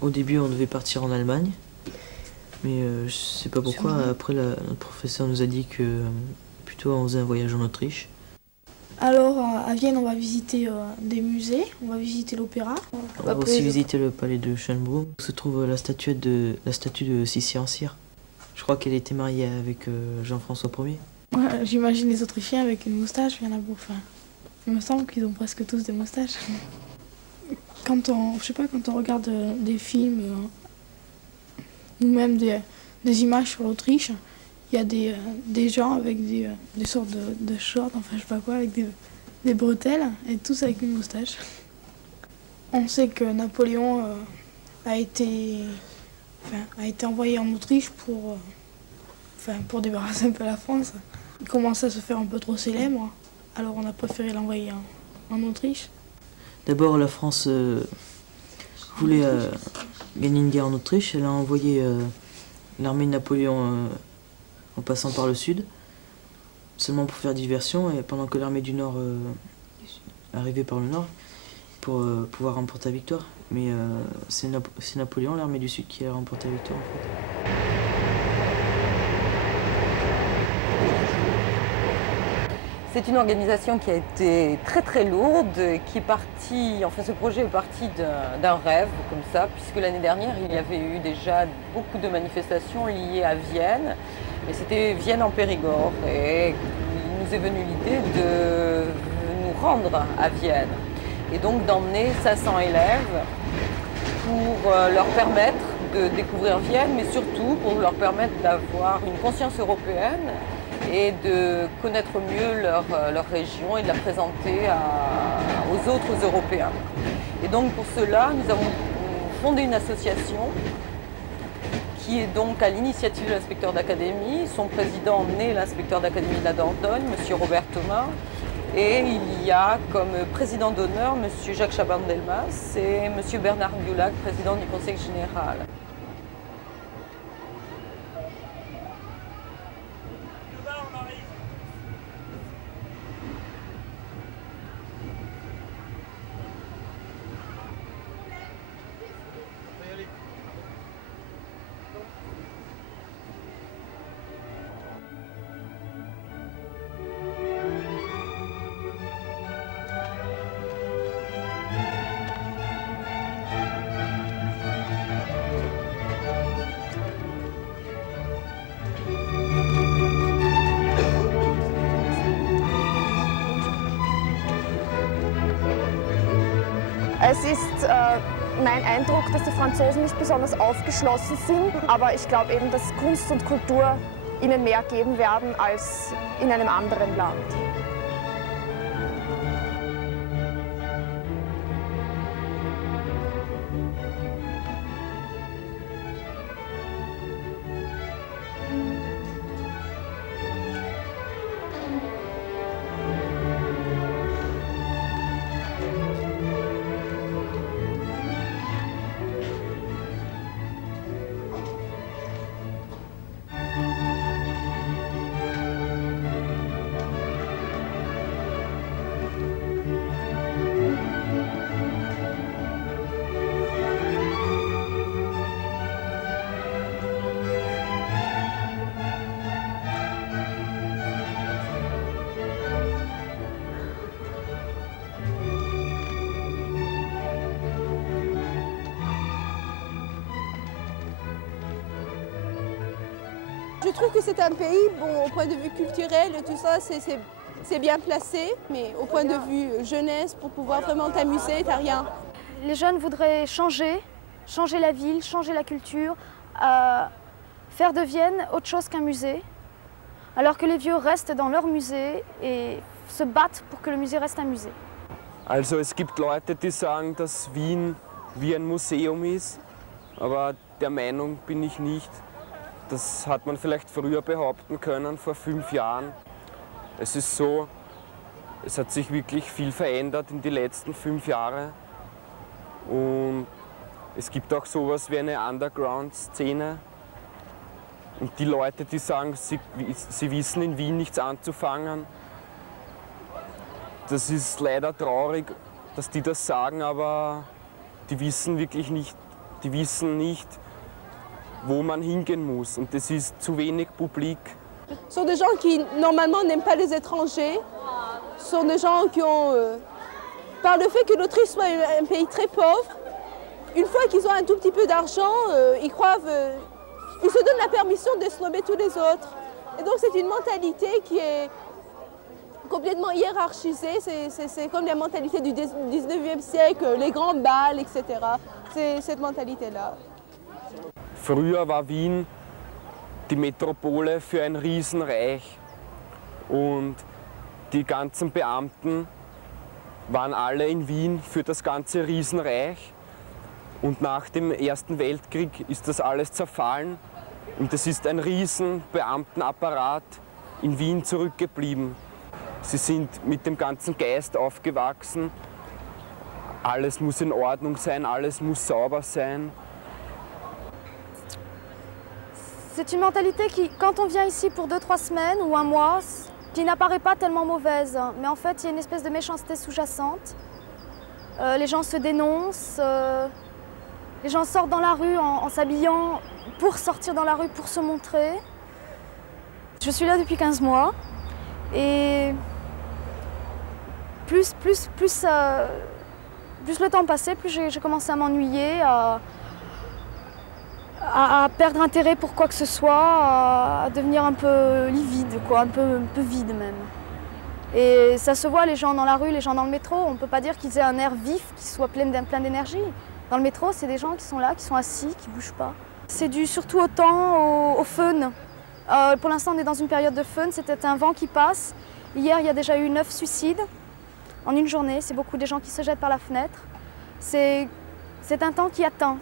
Au début, on devait partir en Allemagne, mais je sais pas pourquoi. Après, notre professeur nous a dit que plutôt on faisait un voyage en Autriche. Alors à Vienne, on va visiter des musées, on va visiter l'opéra. On va aussi visiter le palais de Schönbrunn, où se trouve la statue de Sissi en cire. Je crois qu'elle était mariée avec Jean-François Ier. Ouais, j'imagine les Autrichiens avec une moustache, il y en a beaucoup. Enfin, il me semble qu'ils ont presque tous des moustaches. Quand on regarde des films ou même des images sur l'Autriche, il y a des gens avec des sortes de shorts, enfin je sais pas quoi, avec des bretelles et tous avec une moustache. On sait que Napoléon a été envoyé en Autriche pour débarrasser un peu la France. Il commençait à se faire un peu trop célèbre, alors on a préféré l'envoyer en Autriche. D'abord, la France voulait gagner une guerre en Autriche. Elle a envoyé l'armée de Napoléon en passant par le sud, seulement pour faire diversion, et pendant que l'armée du Nord arrivait par le nord, pour pouvoir remporter la victoire. Mais c'est Napoléon, l'armée du Sud, qui a remporté la victoire en fait. C'est une organisation qui a été très très lourde, qui est partie, enfin ce projet est parti d'un rêve comme ça, puisque l'année dernière il y avait eu déjà beaucoup de manifestations liées à Vienne, mais c'était Vienne en Périgord, et il nous est venu l'idée de nous rendre à Vienne, et donc d'emmener 500 élèves pour leur permettre de découvrir Vienne, mais surtout pour leur permettre d'avoir une conscience européenne et de connaître mieux leur région et de la présenter aux autres Européens. Et donc pour cela, nous avons fondé une association qui est donc à l'initiative de l'inspecteur d'académie. Son président est l'inspecteur d'académie de la Dordogne, M. Robert Thomas. Et il y a comme président d'honneur M. Jacques Chaban-Delmas et M. Bernard Biolac, président du Conseil général. Es ist mein Eindruck, dass die Franzosen nicht besonders aufgeschlossen sind, aber ich glaube eben, dass Kunst und Kultur ihnen mehr geben werden als in einem anderen Land. Je trouve que c'est un pays, bon, au point de vue culturel, tout ça, c'est bien placé, mais au point de vue jeunesse, pour pouvoir vraiment t'amuser, t'as rien. Les jeunes voudraient changer la ville, changer la culture, faire de Vienne autre chose qu'un musée, alors que les vieux restent dans leur musée et se battent pour que le musée reste un musée. Also es gibt Leute, die sagen, dass Wien wie ein Museum ist, aber der Meinung bin ich nicht. Das hat man vielleicht früher behaupten können, vor 5 Jahren. Es ist so, es hat sich wirklich viel verändert in die letzten 5 Jahre. Und es gibt auch sowas wie eine Underground-Szene. Und die Leute, die sagen, sie wissen in Wien nichts anzufangen, das ist leider traurig, dass die das sagen, aber die wissen wirklich nicht, die wissen nicht, wo man hingehen muss. Und das ist zu wenig Publik. Ce sont des gens qui, normalement, n'aiment pas les étrangers. Ce sont des gens qui ont, par le fait que l'Autriche soit un pays très pauvre, une fois qu'ils ont un tout petit peu d'argent, ils se donnent la permission de snobber tous les autres. Et donc c'est une mentalité qui est complètement hiérarchisée. C'est comme la mentalité du 19e siècle, les grands bals, etc. C'est cette mentalité-là. Früher war Wien die Metropole für ein Riesenreich und die ganzen Beamten waren alle in Wien für das ganze Riesenreich. Und nach dem Ersten Weltkrieg ist das alles zerfallen und es ist ein riesen Beamtenapparat in Wien zurückgeblieben. Sie sind mit dem ganzen Geist aufgewachsen. Alles muss in Ordnung sein, alles muss sauber sein. C'est une mentalité qui, quand on vient ici pour 2-3 semaines ou un mois, qui n'apparaît pas tellement mauvaise. Mais en fait, il y a une espèce de méchanceté sous-jacente. Les gens se dénoncent, les gens sortent dans la rue en s'habillant pour sortir dans la rue, pour se montrer. Je suis là depuis 15 mois et plus le temps passait, plus j'ai commencé à m'ennuyer, à perdre intérêt pour quoi que ce soit, à devenir un peu livide, quoi, un peu vide même. Et ça se voit, les gens dans la rue, les gens dans le métro, on ne peut pas dire qu'ils aient un air vif, qu'ils soient plein d'énergie. Dans le métro, c'est des gens qui sont là, qui sont assis, qui ne bougent pas. C'est dû surtout au temps, au fun. Pour l'instant, on est dans une période de fun, c'était un vent qui passe. Hier, il y a déjà eu 9 suicides en une journée, c'est beaucoup des gens qui se jettent par la fenêtre. C'est un temps qui attend,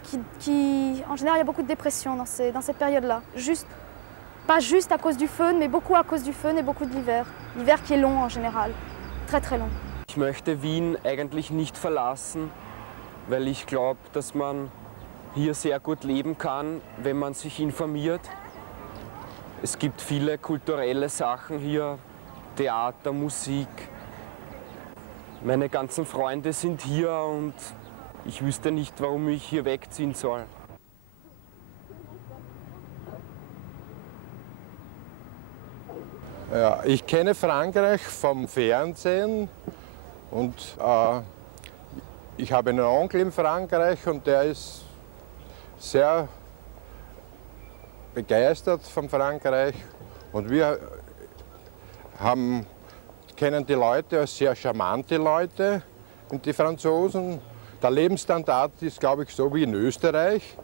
en général, il y a beaucoup de dépression dans cette période-là. Pas juste à cause du fun, mais beaucoup à cause du fun et beaucoup de l'hiver. L'hiver qui est long en général, très très long. Ich möchte Wien eigentlich nicht verlassen, weil ich glaube, dass man hier sehr gut leben kann, wenn man sich informiert. Es gibt viele kulturelle Sachen hier, Theater, Musik. Meine ganzen Freunde sind hier und ich wüsste nicht, warum ich hier wegziehen soll. Ja, ich kenne Frankreich vom Fernsehen und ich habe einen Onkel in Frankreich und der ist sehr begeistert von Frankreich und wir kennen die Leute als sehr charmante Leute, und die Franzosen. Der Lebensstandard ist, glaube ich, so wie in Österreich.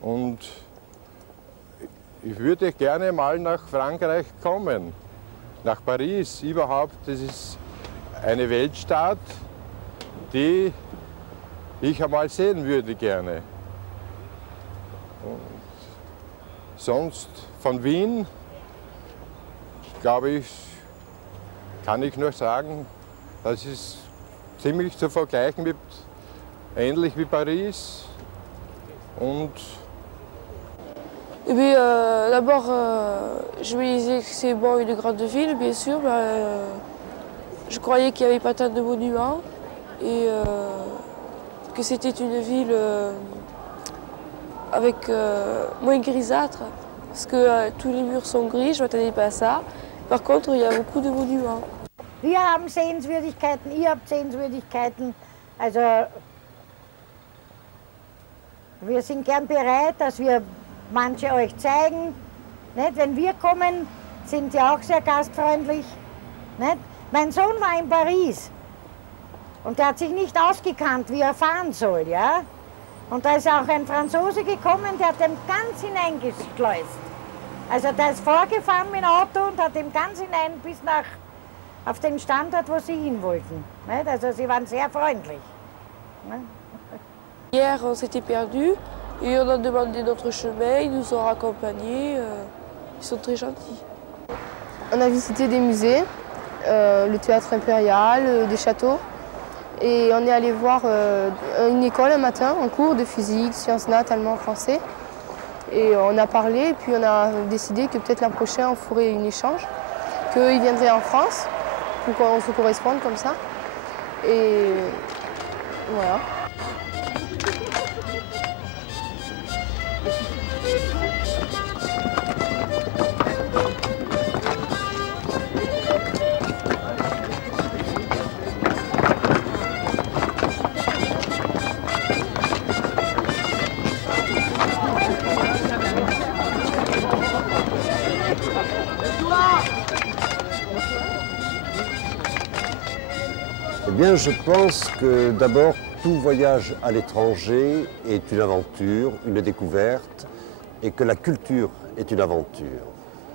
Und ich würde gerne mal nach Frankreich kommen, nach Paris überhaupt. Das ist eine Weltstadt, die ich einmal sehen würde gerne. Und sonst von Wien, glaube ich, kann ich nur sagen, das ist ziemlich zu vergleichen mit, ähnlich wie Paris. Und Eh bien, d'abord, je me disais que c'est bon, une grande ville, bien sûr. Je croyais qu'il n'y avait pas tant de monuments et que c'était une ville avec moins grisâtre, parce que tous les murs sont gris, je ne m'attendais pas à ça. Par contre, il y a beaucoup de monuments. Wir haben Sehenswürdigkeiten, ihr habt Sehenswürdigkeiten. Also wir sind gern bereit, dass wir manche euch zeigen. Nicht? Wenn wir kommen, sind sie auch sehr gastfreundlich. Nicht? Mein Sohn war in Paris und der hat sich nicht ausgekannt, wie er fahren soll. Ja? Und da ist auch ein Franzose gekommen, der hat ihm ganz hineingeschleust. Also der ist vorgefahren mit dem Auto und hat ihm ganz hinein bis auf den Standort, wo sie hin wollten. Nicht? Also sie waren sehr freundlich. Nicht? Hier, on s'était perdus et on a demandé notre chemin, ils nous ont raccompagnés, ils sont très gentils. On a visité des musées, le théâtre impérial, des châteaux. Et on est allé voir une école un matin, un cours de physique, sciences nat, allemand, français. Et on a parlé, et puis on a décidé que peut-être l'an prochain on ferait un échange, qu'ils viendraient en France pour qu'on se corresponde comme ça. Et voilà. bien, je pense que d'abord, tout voyage à l'étranger est une aventure, une découverte, et que la culture est une aventure.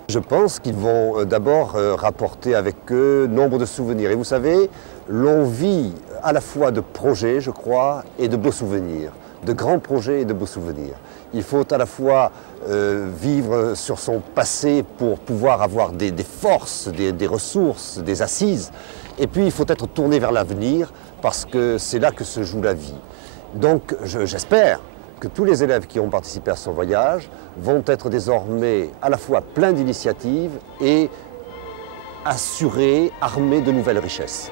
Je pense qu'ils vont d'abord rapporter avec eux nombre de souvenirs. Et vous savez, l'on vit à la fois de projets, je crois, et de beaux souvenirs, de grands projets et de beaux souvenirs. Il faut à la fois vivre sur son passé pour pouvoir avoir des forces, des ressources, des assises. Et puis il faut être tourné vers l'avenir parce que c'est là que se joue la vie. Donc j'espère que tous les élèves qui ont participé à ce voyage vont être désormais à la fois pleins d'initiatives et assurés, armés de nouvelles richesses.